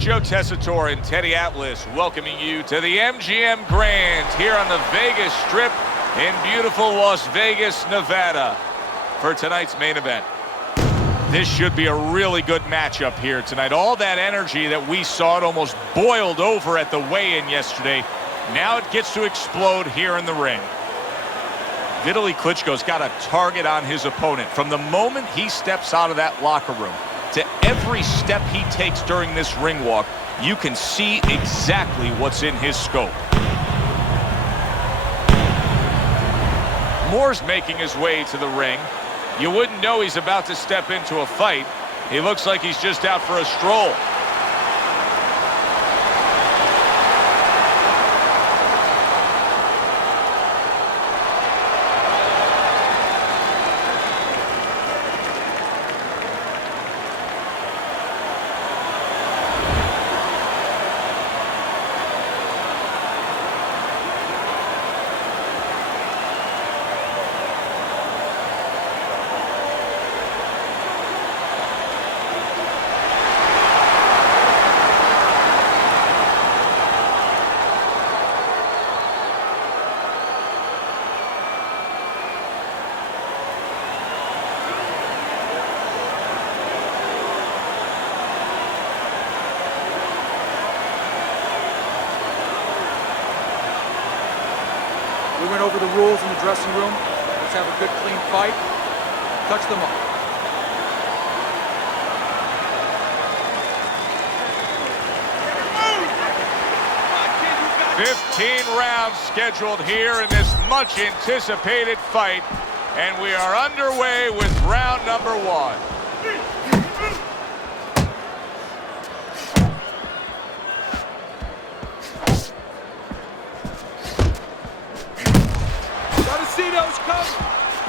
Joe Tessitore and Teddy Atlas welcoming you to the MGM Grand here on the Vegas Strip in beautiful Las Vegas, Nevada for tonight's main event. This should be a really good matchup here tonight. All that energy that we saw, it almost boiled over at the weigh-in yesterday. Now it gets to explode here in the ring. Vitali Klitschko's got a target on his opponent. From the moment he steps out of that locker room to every step he takes during this ring walk, you can see exactly what's in his scope. Moore's making his way to the ring. You wouldn't know he's about to step into a fight. He looks like he's just out for a stroll. We went over the rules in the dressing room. Let's have a good, clean fight. Touch them up. "15 rounds scheduled here in this much-anticipated fight, and we are underway with round number 1.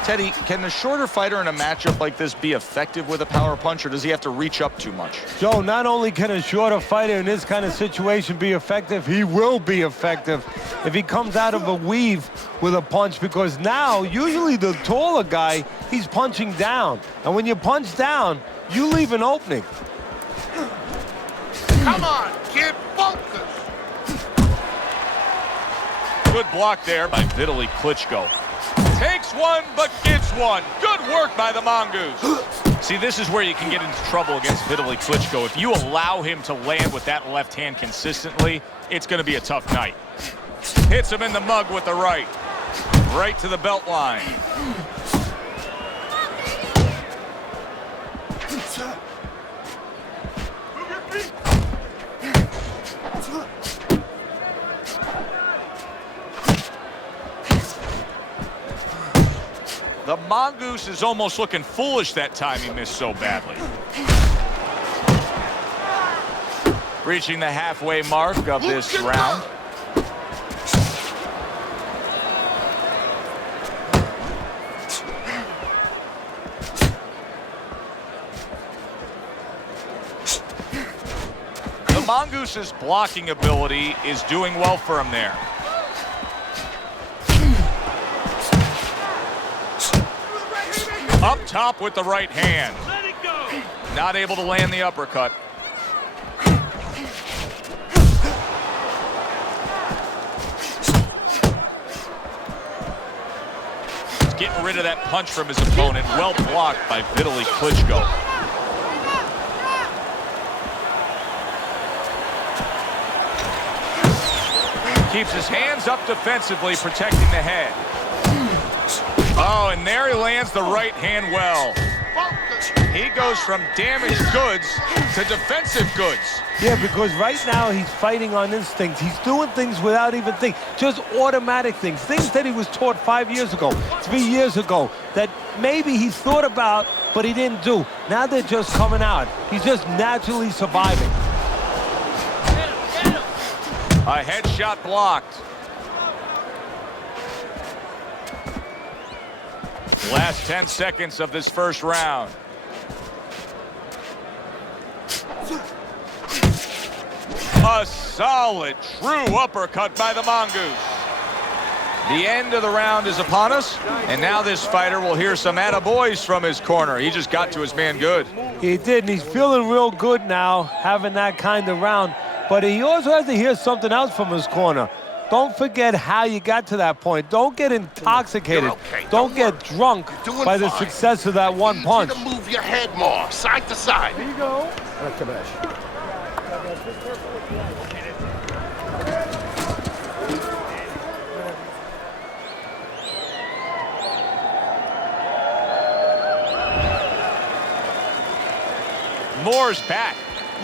Teddy, can the shorter fighter in a matchup like this be effective with a power punch, or does he have to reach up too much? Joe, not only can a shorter fighter in this kind of situation be effective, he will be effective if he comes out of a weave with a punch, because now, usually the taller guy, he's punching down. And when you punch down, you leave an opening. Come on, kid, focus. Good block there by Vitali Klitschko. Takes one, but gets one. Good work by the Mongoose. See, this is where you can get into trouble against Vitali Klitschko. If you allow him to land with that left hand consistently, it's going to be a tough night. Hits him in the mug with the right. Right to the belt line. The Mongoose is almost looking foolish that time he missed so badly. Reaching the halfway mark of this round. The Mongoose's blocking ability is doing well for him there. Up top with the right hand. Let it go. Not able to land the uppercut. He's getting rid of that punch from his opponent. Well blocked by Vitali Klitschko. Keeps his hands up defensively, protecting the head. Oh, and there he lands the right hand well. He goes from damaged goods to defensive goods. Yeah, because right now he's fighting on instinct. He's doing things without even thinking, just automatic things. Things that he was taught 5 years ago, 3 years ago, that maybe he thought about, but he didn't do. Now they're just coming out. He's just naturally surviving. A headshot blocked. Last 10 seconds of this first round. A solid, true uppercut by the Mongoose. The end of the round is upon us, and now this fighter will hear some attaboys from his corner. He just got to his man good. He did, and he's feeling real good now, having that kind of round. But he also has to hear something else from his corner. Don't forget how you got to that point. Don't get intoxicated. Okay. Don't get drunk by the success of that one punch. You need to move your head more, side to side. Here you go. Moore's back.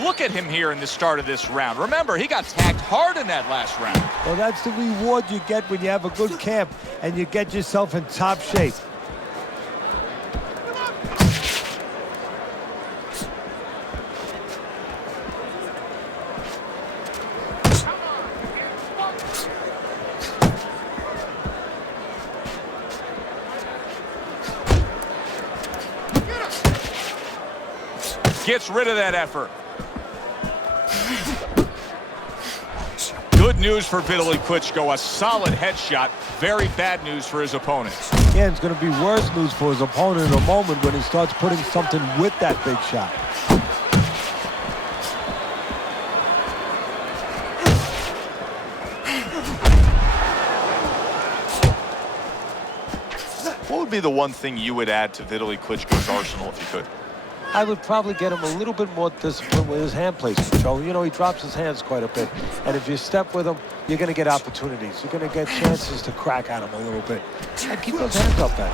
Look at him here in the start of this round. Remember, he got tagged hard in that last round. Well, that's the reward you get when you have a good camp and you get yourself in top shape. Gets rid of that effort. Good news for Vitali Klitschko, a solid headshot. Very bad news for his opponent. Yeah, it's going to be worse news for his opponent in a moment when he starts putting something with that big shot. What would be the one thing you would add to Vitali Klitschko's arsenal if you could? I would probably get him a little bit more discipline with his hand placement, Joe. You know, he drops his hands quite a bit. And if you step with him, you're going to get opportunities. You're going to get chances to crack at him a little bit. And keep those hands up there.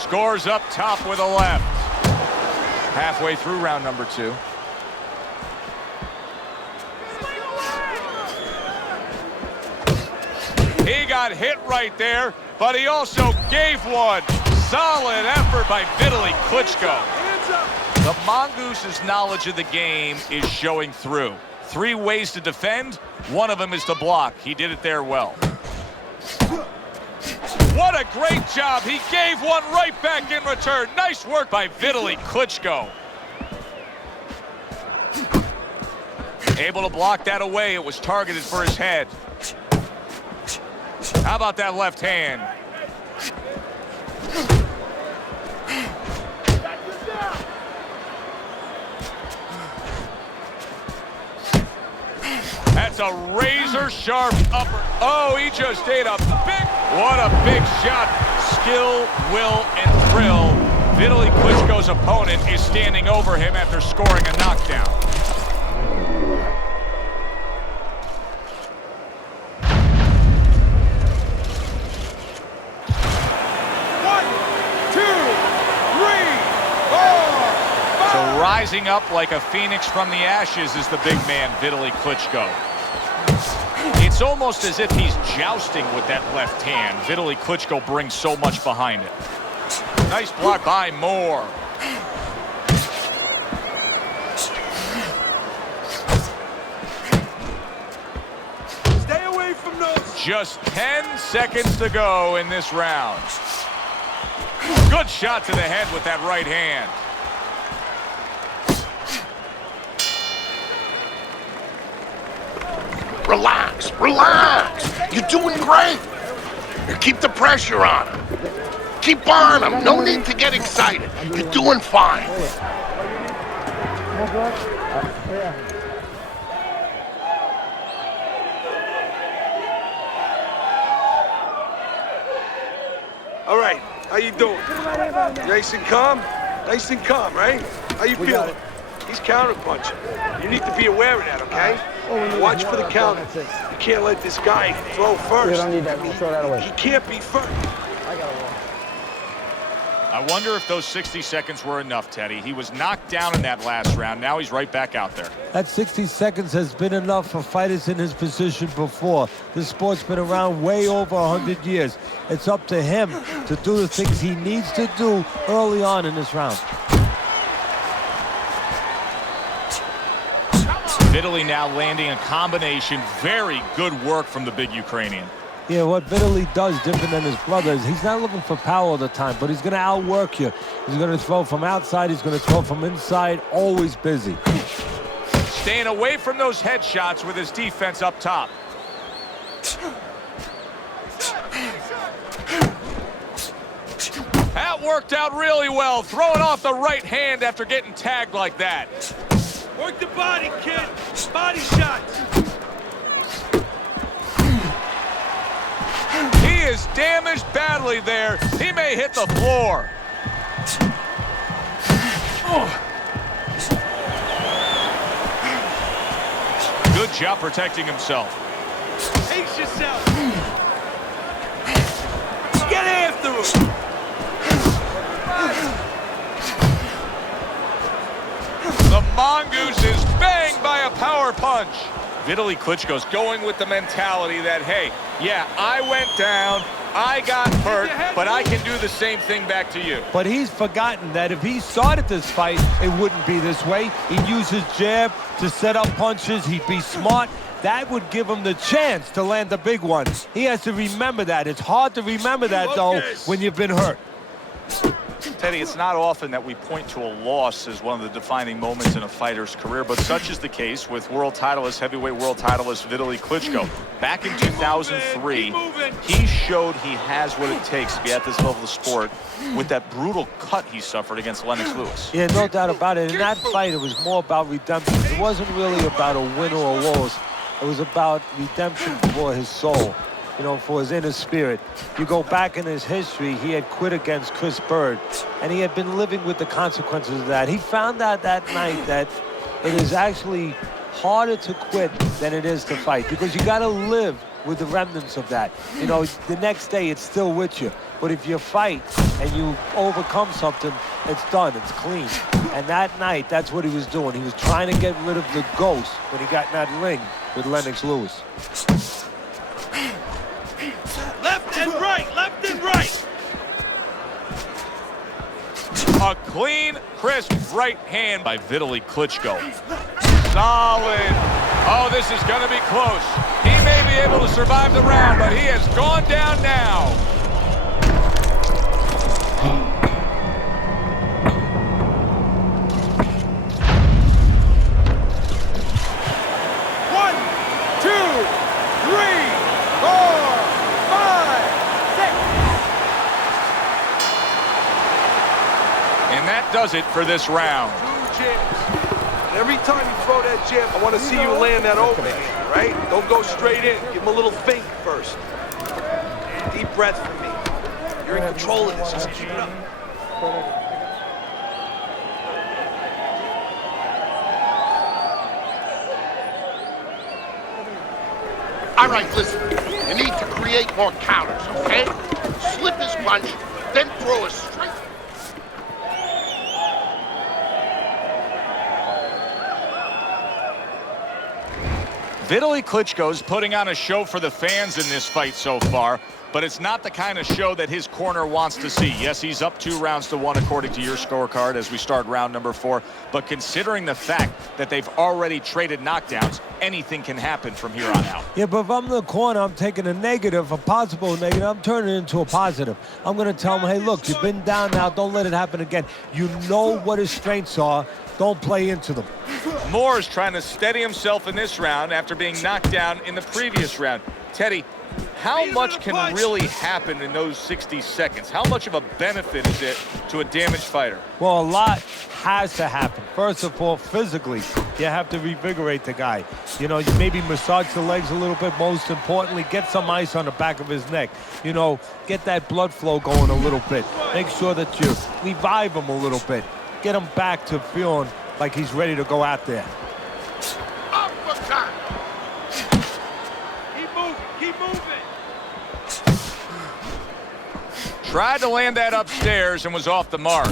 Scores up top with a left. Halfway through round number 2. He got hit right there, but he also gave one. Solid effort by Vitali Klitschko. The Mongoose's knowledge of the game is showing through. 3 ways to defend. One of them is to block. He did it there well. What a great job. He gave one right back in return. Nice work by Vitali Klitschko. Able to block that away. It was targeted for his head. How about that left hand? That's a razor-sharp upper. Oh, he just ate a big... What a big shot. Skill, will, and thrill. Vitali Klitschko's opponent is standing over him after scoring a knockdown. Rising up like a phoenix from the ashes is the big man, Vitali Klitschko. It's almost as if he's jousting with that left hand. Vitali Klitschko brings so much behind it. Nice block by Moore. Stay away from those. Just 10 seconds to go in this round. Good shot to the head with that right hand. Relax, relax. You're doing great. You keep the pressure on him. Keep on him. No need to get excited. You're doing fine. All right, how you doing? Nice and calm? Nice and calm, right? How you feeling? He's counterpunching. You need to be aware of that, okay? Watch for the counter. You can't let this guy throw first. You don't need that. We'll throw that away. He can't be first. I got one. I wonder if those 60 seconds were enough, Teddy. He was knocked down in that last round. Now he's right back out there. That 60 seconds has been enough for fighters in his position before. This sport's been around way over 100 years. It's up to him to do the things he needs to do early on in this round. Vitali now landing a combination. Very good work from the big Ukrainian. Yeah, what Vitali does different than his brother is he's not looking for power all the time, but he's going to outwork you. He's going to throw from outside. He's going to throw from inside. Always busy. Staying away from those headshots with his defense up top. That worked out really well, throwing off the right hand after getting tagged like that. Work the body, kid. Body shots. He is damaged badly there. He may hit the floor. Good job protecting himself. Pace yourself. Get after him. The mongoose is banged by a power punch. Vitali Klitschko's going with the mentality that, hey, yeah, I went down, I got hurt, but I can do the same thing back to you. But he's forgotten that if he started this fight, it wouldn't be this way. He'd use his jab to set up punches. He'd be smart. That would give him the chance to land the big ones. He has to remember that. It's hard to remember that, though, when you've been hurt. Teddy, it's not often that we point to a loss as one of the defining moments in a fighter's career, but such is the case with heavyweight world titleist Vitali Klitschko. Back in 2003, he showed he has what it takes to be at this level of sport with that brutal cut he suffered against Lennox Lewis. Yeah, no doubt about it. In that fight, it was more about redemption. It wasn't really about a win or a loss. It was about redemption for his soul, you know, for his inner spirit. You go back in his history, he had quit against Chris Bird, and he had been living with the consequences of that. He found out that night that it is actually harder to quit than it is to fight, because you got to live with the remnants of that. You know, the next day it's still with you. But if you fight and you overcome something, it's done, it's clean. And that night, that's what he was doing. He was trying to get rid of the ghost when he got in that ring with Lennox Lewis. Left and right, left and right. A clean, crisp right hand by Vitali Klitschko. Solid. Oh, this is going to be close. He may be able to survive the round, but he has gone down now. Does it for this round. 2 jabs. And every time you throw that jab, I want to see you land that overhand, all right? Don't go straight in. Give him a little fake first. Deep breath for me. You're in control of this. Just keep it up. All right, listen. You need to create more counters, okay? Slip his punch, then throw a straight. Vitali Klitschko's putting on a show for the fans in this fight so far, but it's not the kind of show that his corner wants to see. Yes, he's up 2 rounds to 1 according to your scorecard as we start round number 4, but considering the fact that they've already traded knockdowns, anything can happen from here on out. Yeah, but if I'm in the corner, I'm taking a negative, a possible negative, I'm turning it into a positive. I'm going to tell him, hey, look, you've been down now, don't let it happen again. You know what his strengths are, don't play into them. Moore is trying to steady himself in this round after being knocked down in the previous round. Teddy, how much can really happen in those 60 seconds? How much of a benefit is it to a damaged fighter? Well, a lot has to happen. First of all, physically, you have to revigorate the guy. You know, you maybe massage the legs a little bit. Most importantly, get some ice on the back of his neck. You know, get that blood flow going a little bit. Make sure that you revive him a little bit. Get him back to feeling like he's ready to go out there. Uppercut! Keep moving, keep moving. Tried to land that upstairs and was off the mark.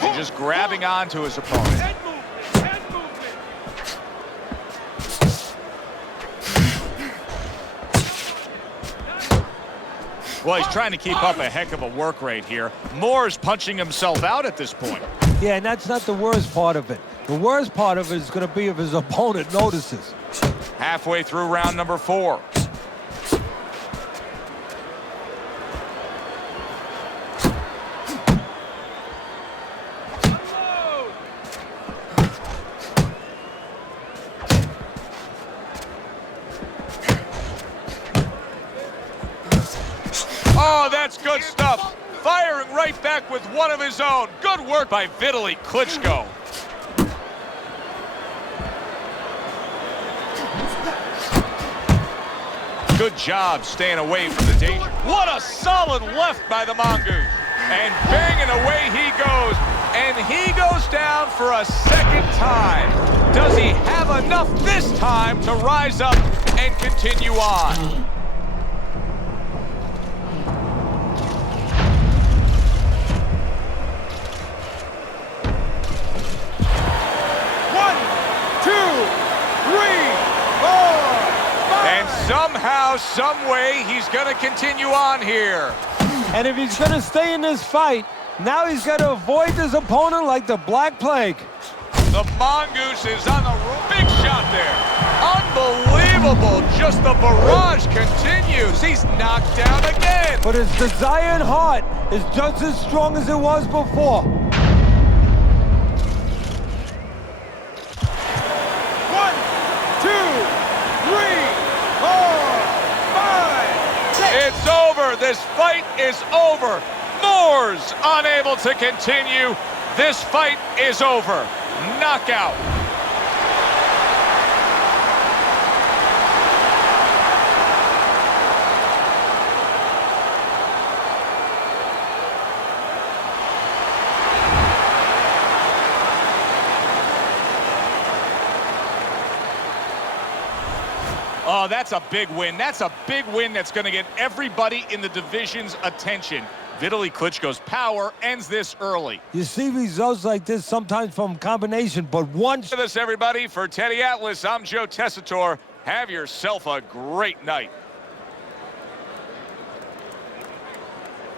And just grabbing onto his opponent. Head movement, head movement. Well, he's trying to keep up a heck of a work rate here. Moore's punching himself out at this point. Yeah, and that's not the worst part of it. The worst part of it is going to be if his opponent notices. Halfway through round number 4. Oh, that's good stuff. Firing right back with one of his own. Good work by Vitali Klitschko. Good job staying away from the danger. What a solid left by the Mongoose. And banging away he goes. And he goes down for a second time. Does he have enough this time to rise up and continue on? Somehow, some way, he's going to continue on here. And if he's going to stay in this fight, now he's got to avoid his opponent like the Black Plague. The Mongoose is on the rope. Big shot there. Unbelievable. Just the barrage continues. He's knocked down again. But his desire and heart is just as strong as it was before. 1, 2, 3. It's over. This fight is over. Moore's unable to continue. This fight is over. Knockout. Oh, that's a big win. That's a big win that's going to get everybody in the division's attention. Vitali Klitschko's power ends this early. You see results like this sometimes from combination, but once... For this, everybody, for Teddy Atlas, I'm Joe Tessitore. Have yourself a great night.